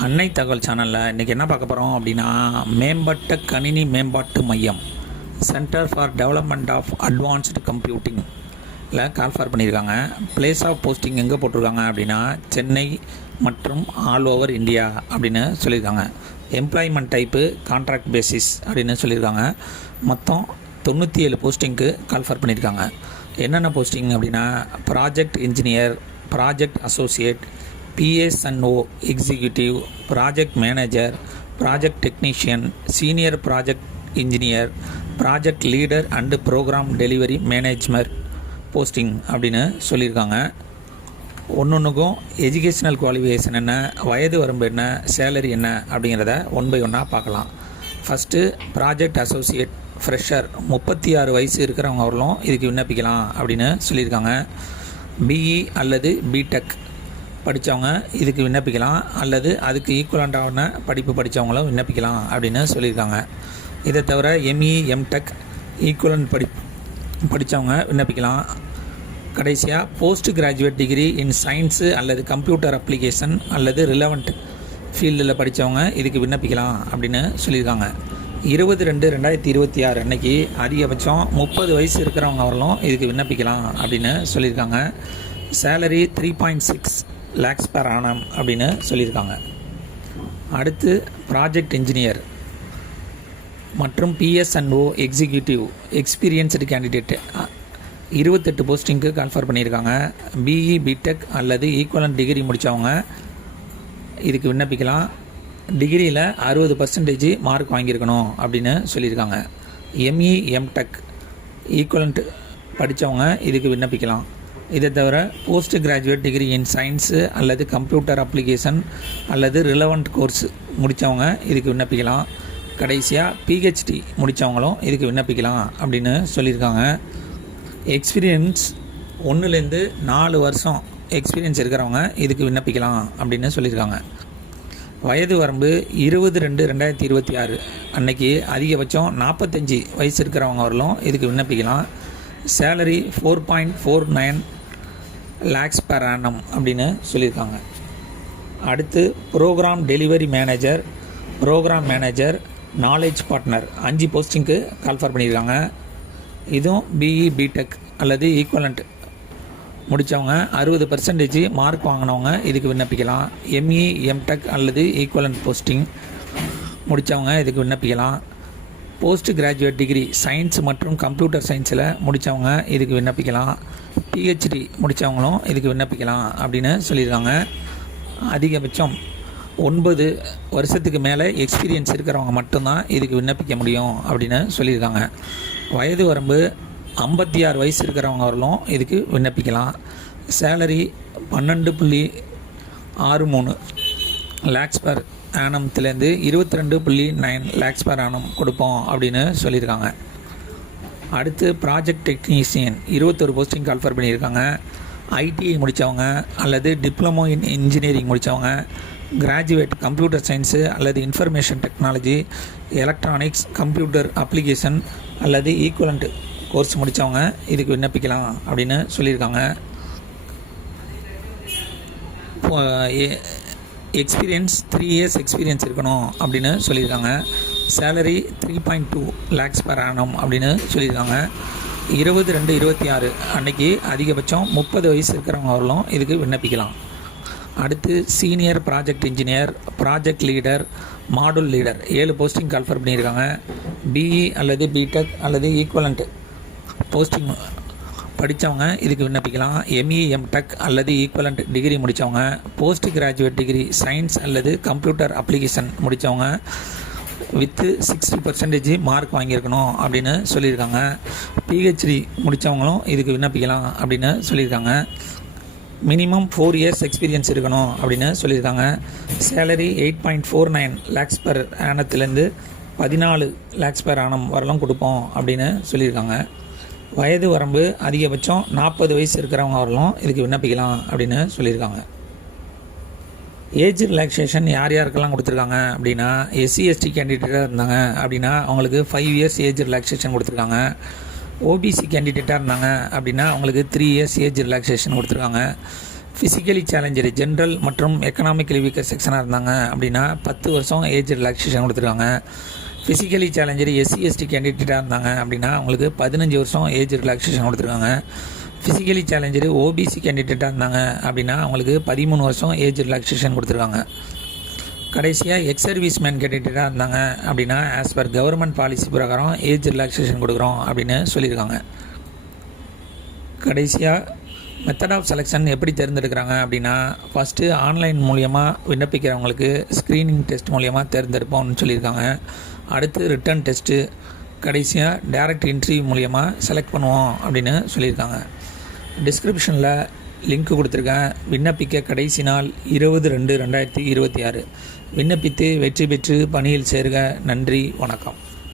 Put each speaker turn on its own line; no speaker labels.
அன்னை தகவல் சேனலில் இன்றைக்கி என்ன பார்க்க போகிறோம் அப்படின்னா மேம்பட்ட கணினி மேம்பாட்டு மையம் centre for development of advanced computing call for பண்ணியிருக்காங்க. பிளேஸ் ஆஃப் போஸ்டிங் எங்கே போட்டிருக்காங்க அப்படின்னா சென்னை மற்றும் ஆல் ஓவர் இந்தியா அப்படின்னு சொல்லியிருக்காங்க. எம்ப்ளாய்மெண்ட் டைப்பு கான்ட்ராக்ட் பேசிஸ் அப்படின்னு சொல்லியிருக்காங்க. மொத்தம் தொண்ணூற்றி ஏழு போஸ்டிங்க்கு கால்ஃபார் பண்ணியிருக்காங்க. என்னென்ன போஸ்டிங் அப்படின்னா project engineer project associate BSNO executive project manager project technician senior project engineer project leader and programme delivery management posting அப்படின்னு சொல்லியிருக்காங்க. ஒன்று ஒன்றுக்கும் எஜுகேஷ்னல் குவாலிஃபிகேஷன் என்ன வயது வரம்பு என்ன சேலரி என்ன அப்படிங்கிறத ஒன் பை ஒன்னாக பார்க்கலாம். ஃபஸ்ட்டு ப்ராஜெக்ட் அசோசியேட் ஃப்ரெஷர் முப்பத்தி ஆறு வயசு இருக்கிறவங்க அவர்களும் இதுக்கு விண்ணப்பிக்கலாம் அப்படின்னு சொல்லியிருக்காங்க. பிஇ அல்லது பிடெக் படித்தவங்க இதுக்கு விண்ணப்பிக்கலாம் அல்லது அதுக்கு ஈக்குவலண்டான படிப்பு படித்தவங்களும் விண்ணப்பிக்கலாம் அப்படின்னு சொல்லியிருக்காங்க. இதை தவிர எம்இ எம்டெக் ஈக்குவலன் படி படித்தவங்க விண்ணப்பிக்கலாம். கடைசியாக post graduate degree in science அல்லது கம்ப்யூட்டர் அப்ளிகேஷன் அல்லது ரிலவெண்ட் ஃபீல்டில் படித்தவங்க இதுக்கு விண்ணப்பிக்கலாம் அப்படின்னு சொல்லியிருக்காங்க. இருபது ரெண்டு ரெண்டாயிரத்தி இருபத்தி ஆறு அன்னைக்கு அதிகபட்சம் முப்பது வயசு இருக்கிறவங்க வரலும் இதுக்கு விண்ணப்பிக்கலாம் அப்படின்னு சொல்லியிருக்காங்க. Salary three point six lakhs per அப்படின்னு சொல்லியிருக்காங்க. அடுத்து ப்ராஜெக்ட் இன்ஜினியர் மற்றும் பிஎஸ்என்ஓ எக்ஸிக்யூட்டிவ் எக்ஸ்பீரியன்ஸ்டு கேண்டிடேட்டு இருபத்தெட்டு போஸ்டிங்க்கு கன்ஃபர் பண்ணியிருக்காங்க. பிஇ பிடெக் அல்லது ஈக்குவலன் டிகிரி முடித்தவங்க இதுக்கு விண்ணப்பிக்கலாம். டிகிரியில் அறுபது பர்சன்டேஜ் மார்க் வாங்கியிருக்கணும் அப்படின்னு சொல்லியிருக்காங்க. எம்இ எம்டெக் ஈக்குவலண்ட் படித்தவங்க இதுக்கு விண்ணப்பிக்கலாம். இதை தவிர post graduate degree in science அல்லது கம்ப்யூட்டர் அப்ளிகேஷன் அல்லது ரிலவெண்ட் கோர்ஸ் முடித்தவங்க இதுக்கு விண்ணப்பிக்கலாம். கடைசியாக பிஹெச்டி முடித்தவங்களும் இதுக்கு விண்ணப்பிக்கலாம் அப்படின்னு சொல்லியிருக்காங்க. எக்ஸ்பீரியன்ஸ் ஒன்றுலேருந்து நாலு வருஷம் எக்ஸ்பீரியன்ஸ் இருக்கிறவங்க இதுக்கு விண்ணப்பிக்கலாம் அப்படின்னு சொல்லியிருக்காங்க. வயது வரம்பு இருபது ரெண்டு ரெண்டாயிரத்தி இருபத்தி ஆறு. அன்னைக்கு அதிகபட்சம் நாற்பத்தஞ்சு வயசு இருக்கிறவங்க வரலும் இதுக்கு விண்ணப்பிக்கலாம். Salary four point four nine lakhs per annum அப்படின்னு சொல்லியிருக்காங்க. அடுத்து programme delivery manager programme manager knowledge partner அஞ்சு போஸ்டிங்க்கு கால்ஃபர் பண்ணியிருக்காங்க. இதுவும் பிஇ பிடெக் அல்லது ஈக்குவலண்ட் முடித்தவங்க அறுபது பர்சன்டேஜ் மார்க் வாங்கினவங்க இதுக்கு விண்ணப்பிக்கலாம். எம்இ எம்டெக் அல்லது ஈக்குவலண்ட் போஸ்டிங் முடித்தவங்க இதுக்கு விண்ணப்பிக்கலாம். போஸ்ட் கிராஜுவேட் டிகிரி சயின்ஸ் மற்றும் கம்ப்யூட்டர் சயின்ஸில் முடித்தவங்க இதுக்கு விண்ணப்பிக்கலாம். பிஹெச்டி முடித்தவங்களும் இதுக்கு விண்ணப்பிக்கலாம் அப்படின்னு சொல்லியிருக்காங்க. அதிகபட்சம் ஒன்பது வருஷத்துக்கு மேலே எக்ஸ்பீரியன்ஸ் இருக்கிறவங்க மட்டும்தான் இதுக்கு விண்ணப்பிக்க முடியும் அப்படின்னு சொல்லியிருக்காங்க. வயது வரம்பு ஐம்பத்தி ஆறு வயசு இருக்கிறவங்க வரலும் இதுக்கு விண்ணப்பிக்கலாம். சேலரி பன்னெண்டு புள்ளி ஆறு மூணு லேக்ஸ் பர் ஆனம்த்துலேருந்து இருபத்தி ரெண்டு புள்ளி நைன் லேக்ஸ் பர் ஆனம் கொடுப்போம் அப்படின்னு சொல்லியிருக்காங்க. அடுத்து ப்ராஜெக்ட் டெக்னீஷியன் இருபத்தொரு போஸ்டிங் கால்ஃபர் பண்ணியிருக்காங்க. ஐடிஐ முடித்தவங்க அல்லது டிப்ளமோ இன் இன்ஜினியரிங் முடித்தவங்க கிராஜுவேட் கம்ப்யூட்டர் சயின்ஸு அல்லது information technology electronics computer application அல்லது ஈக்குவலண்ட் கோர்ஸ் முடித்தவங்க இதுக்கு விண்ணப்பிக்கலாம் அப்படின்னு சொல்லியிருக்காங்க. எக்ஸ்பீரியன்ஸ் த்ரீ இயர்ஸ் எக்ஸ்பீரியன்ஸ் இருக்கணும் அப்படின்னு சொல்லியிருக்காங்க. Salary three point two lakhs per annum அப்படின்னு சொல்லியிருக்காங்க. இருபது ரெண்டு இருபத்தி ஆறு அன்னைக்கு அதிகபட்சம் முப்பது வயசு இருக்கிறவங்க வரலாம் இதுக்கு விண்ணப்பிக்கலாம். அடுத்து senior project engineer project leader module leader ஏழு போஸ்டிங் கால்ஃபர் பண்ணியிருக்காங்க. பிஇ அல்லது பிடெக் அல்லது ஈக்குவலண்ட் போஸ்டிங் படித்தவங்க இதுக்கு விண்ணப்பிக்கலாம். எம்இ எம்டெக் அல்லது ஈக்குவலண்ட் டிகிரி முடித்தவங்க போஸ்ட் கிராஜுவேட் டிகிரி சயின்ஸ் அல்லது கம்ப்யூட்டர் அப்ளிகேஷன் முடித்தவங்க வித்து சிக்ஸ்டி பர்சன்டேஜ் மார்க் வாங்கியிருக்கணும் அப்படின்னு சொல்லியிருக்காங்க. பிஹெச்டி முடித்தவங்களும் இதுக்கு விண்ணப்பிக்கலாம் அப்படின்னு சொல்லியிருக்காங்க. மினிமம் ஃபோர் இயர்ஸ் எக்ஸ்பீரியன்ஸ் இருக்கணும் அப்படின்னு சொல்லியிருக்காங்க. Salary eight point four nine lakhs per ஆனத்துலேருந்து பதினாலு லேக்ஸ் பர் ஆனம் வரலாம் கொடுப்போம் அப்படின்னு சொல்லியிருக்காங்க. வயது வரம்பு அதிகபட்சம் நாற்பது வயசு இருக்கிறவங்க வரலாம். இதுக்கு விண்ணப்பிக்கலாம் அப்படின்னு சொல்லியிருக்காங்க. ஏஜ் ரிலாக்ஸேஷன் யார் யாருக்கெல்லாம் கொடுத்துருக்காங்க அப்படின்னா எஸ்சி எஸ்டி கேண்டிடேட்டாக இருந்தாங்க அப்படின்னா அவங்களுக்கு ஃபைவ் இயர்ஸ் ஏஜ் ரிலாக்ஸேஷன் கொடுத்துருக்காங்க. ஓபிசி கேண்டிடேட்டாக இருந்தாங்க அப்படின்னா அவங்களுக்கு த்ரீ இயர்ஸ் ஏஜ் ரிலாக்ஸேஷன் கொடுத்துருக்காங்க. ஃபிசிக்கலி சேலஞ்சரு ஜென்ரல் மற்றும் எக்கனாமிக்கலி வீக்கர் செக்ஷனாக இருந்தாங்க அப்படின்னா பத்து வருஷம் ஏஜ் ரிலாக்ஸேஷன் கொடுத்துருக்காங்க. ஃபிசிக்கலி சேலஞ்சர் எஸ்சி எஸ்டி கேண்டிடேட்டாக இருந்தாங்க அப்படின்னா அவங்களுக்கு பதினஞ்சு வருஷம் ஏஜ் ரிலாக்ஸேஷன் கொடுத்துருக்காங்க. ஃபிசிக்கலி சேலஞ்சரு ஓபிசி கேண்டிடேட்டாக இருந்தாங்க அப்படின்னா அவங்களுக்கு பதிமூணு வருஷம் ஏஜ் ரிலாக்ஸேஷன் கொடுத்துருக்காங்க. கடைசியாக எக்ஸ் சர்வீஸ் மேன் கேண்டிடேட்டாக இருந்தாங்க அப்படின்னா ஆஸ் பர் கவர்மெண்ட் பாலிசி பிரகாரம் ஏஜ் ரிலாக்ஸேஷன் கொடுக்குறோம் அப்படின்னு சொல்லியிருக்காங்க. கடைசியாக மெத்தட் ஆஃப் செலெக்ஷன் எப்படி தேர்ந்தெடுக்கிறாங்க அப்படின்னா ஃபஸ்ட்டு ஆன்லைன் மூலியமாக விண்ணப்பிக்கிறவங்களுக்கு ஸ்க்ரீனிங் டெஸ்ட் மூலியமாக தேர்ந்தெடுப்போம்னு சொல்லியிருக்காங்க. அடுத்து ரிட்டன் டெஸ்ட்டு கடைசியாக டேரக்ட் இன்டர்வியூ மூலியமாக செலக்ட் பண்ணுவோம் அப்படின்னு சொல்லியிருக்காங்க. டிஸ்கிரிப்ஷனில் லிங்க் கொடுத்துருக்கேன். விண்ணப்பிக்க கடைசி நாள் இருபது ரெண்டு ரெண்டாயிரத்தி இருபத்தி ஆறு. விண்ணப்பித்து வெற்றி பெற்று பணியில் சேருக. நன்றி. வணக்கம்.